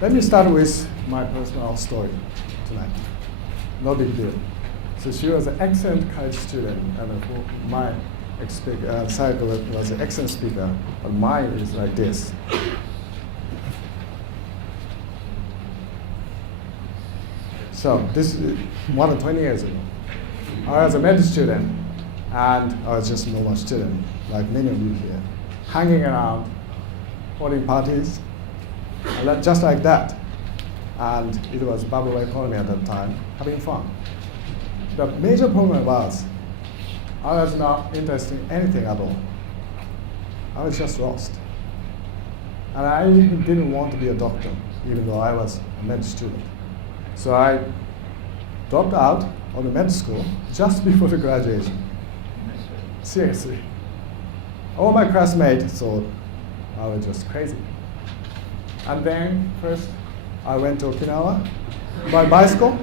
Let me start with my personal story tonight. No big deal. So she was an excellent college student, and my cycle was an excellent speaker, but mine is like this. So this is more than 20 years ago. I was a med student, and I was just a normal student, like many of you here, hanging around, holding parties, just like that. And it was bubble economy at that time, having fun. The major problem was I was not interested in anything at all. I was just lost. And I didn't want to be a doctor, even though I was a med student. So I dropped out of the med school just before the graduation. Seriously. All my classmates thought I was just crazy. And then first I went to Okinawa by bicycle.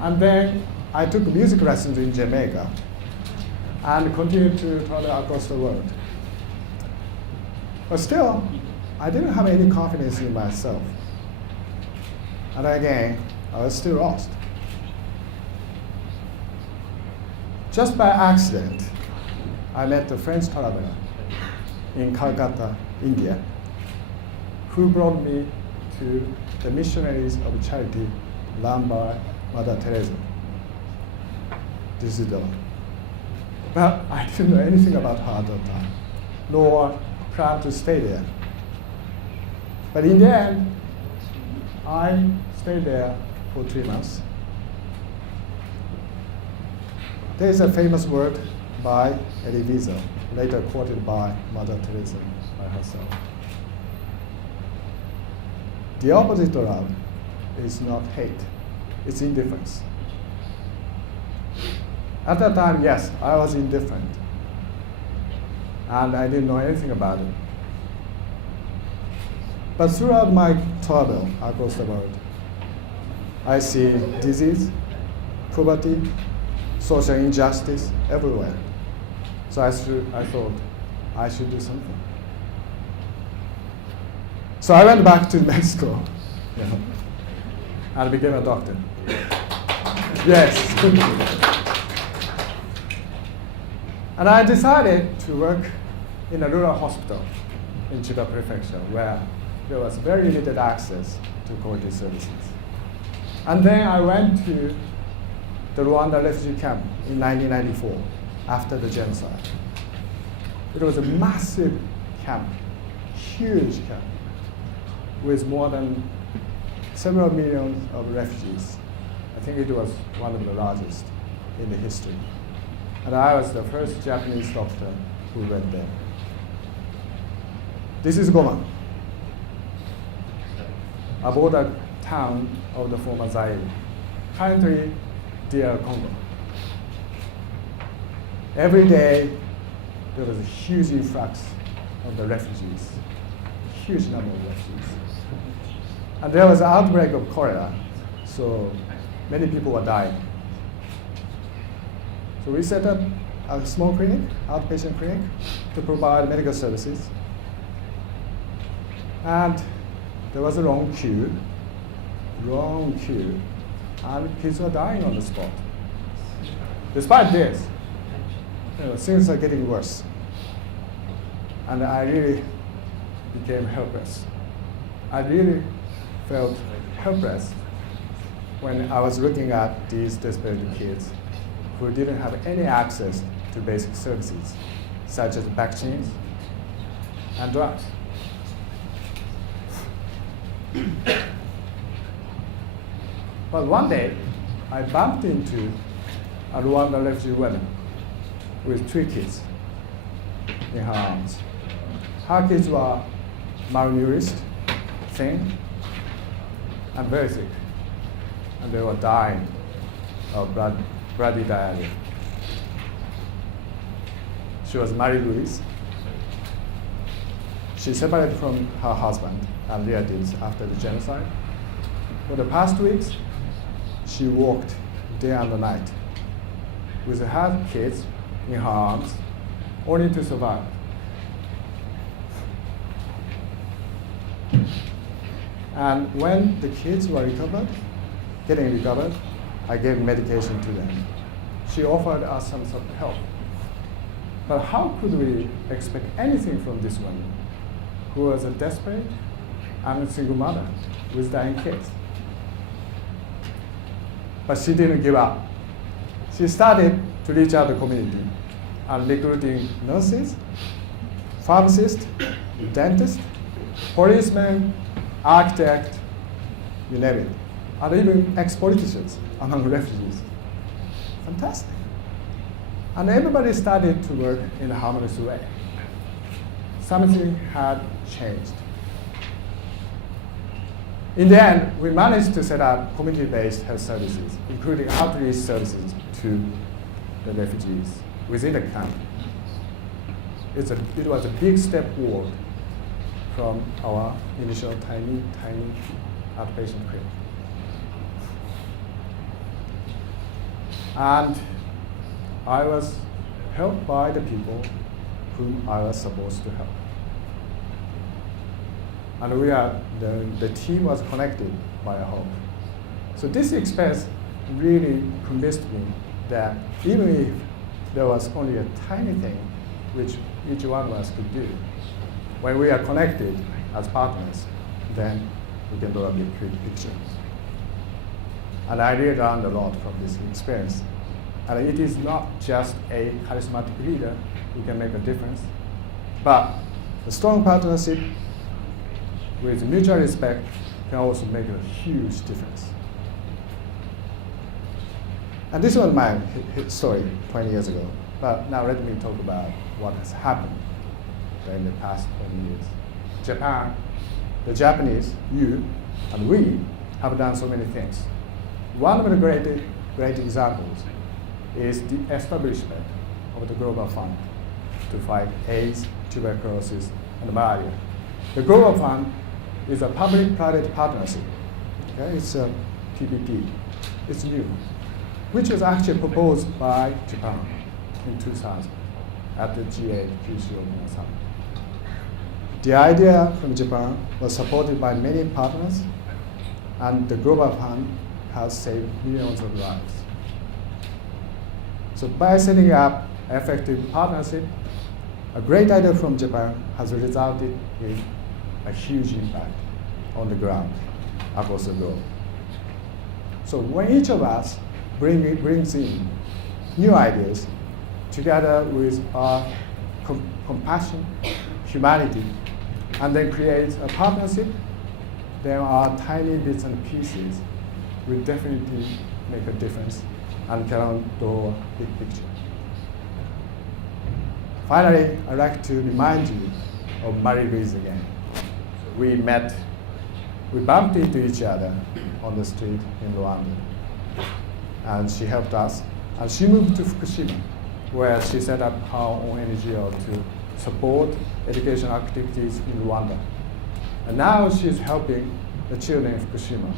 And then I took music lessons in Jamaica and continued to travel across the world. But still, I didn't have any confidence in myself. And again, I was still lost. Just by accident, I met a French traveler in Calcutta, India, who brought me to the missionaries of charity run by Mother Teresa. This is the one. But I didn't know anything about her at that time, nor planned to stay there. But in the end, I stayed there for 3 months. There is a famous word by Elie Wiesel, later quoted by Mother Teresa by herself. The opposite of love is not hate, it's indifference. At that time, yes, I was indifferent, and I didn't know anything about it. But throughout my travel across the world, I see disease, poverty, social injustice everywhere. So I thought I should do something. So I went back to Mexico, and became a doctor. Yes. And I decided to work in a rural hospital in Chiba Prefecture, where there was very limited access to quality services. And then I went to the Rwanda refugee camp in 1994, after the genocide. It was a massive camp, huge camp, with more than several millions of refugees. I think it was one of the largest in the history. And I was the first Japanese doctor who went there. This is Goma, a border town of the former Zaire, currently DR Congo. Every day, there was a huge influx of the refugees, a huge number of refugees. And there was an outbreak of cholera, so many people were dying. So we set up a small clinic, outpatient clinic, to provide medical services. And there was a long queue, and kids were dying on the spot. Despite this, things are getting worse. And I really became helpless. I really felt helpless when I was looking at these desperate kids who didn't have any access to basic services, such as vaccines and drugs. But one day, I bumped into a Rwanda refugee woman with 3 kids in her arms. Her kids were malnourished, thin, and very sick. And they were dying of bloody diarrhea. She was Marie-Louise. She separated from her husband and relatives after the genocide. For the past weeks, she walked day and night with her kids in her arms, only to survive. And when the kids were getting recovered, I gave medication to them. She offered us some sort of help. But how could we expect anything from this woman who was a desperate and a single mother with dying kids? But she didn't give up. She started to reach out the community and recruiting nurses, pharmacists, dentists, policemen, architects, you name it, and even ex-politicians among refugees. Fantastic. And everybody started to work in a harmonious way. Something had changed. In the end, we managed to set up community-based health services, including outreach services to the refugees within the camp. It was a big step forward from our initial tiny outpatient clinic. And I was helped by the people whom I was supposed to help. And the team was connected by a hope. So this experience really convinced me that even if there was only a tiny thing which each one of us could do, when we are connected as partners, then we can draw a big picture. And I really learned a lot from this experience. And it is not just a charismatic leader who can make a difference, but a strong partnership with mutual respect can also make a huge difference. And this was my story 20 years ago. But now let me talk about what has happened in the past 20 years. Japan, the Japanese, you, and we have done so many things. One of the great examples is the establishment of the Global Fund to fight AIDS, tuberculosis, and malaria. The Global Fund is a public-private partnership. Okay? It's a PPP. It's new, which was actually proposed by Japan in 2000 at the G8 Kyushu Summit. The idea from Japan was supported by many partners, and the Global Fund has saved millions of lives. So by setting up effective partnership, a great idea from Japan has resulted in a huge impact on the ground across the globe. So when each of us brings in new ideas together with our compassion, humanity, and then creates a partnership, then our tiny bits and pieces will definitely make a difference and can draw a big picture. Finally, I'd like to remind you of Marie-Louise again. We bumped into each other on the street in Rwanda. And she helped us. And she moved to Fukushima, where she set up her own NGO to support education activities in Rwanda. And now she's helping the children in Fukushima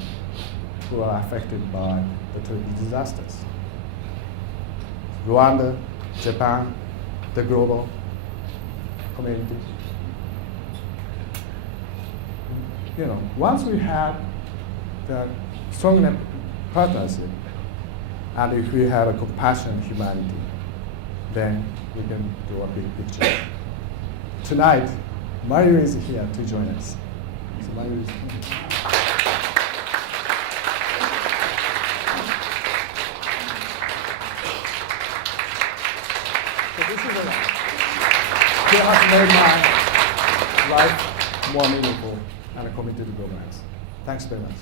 who are affected by the terrible disasters. Rwanda, Japan, the global community. You know, once we have the strong enough partnership, and if we have a compassion, humanity, then we can do a big picture. Tonight, Mario is here to join us. So Mario is here. So this is a lot. It has made my life more meaningful and committed to global health. Thanks very much.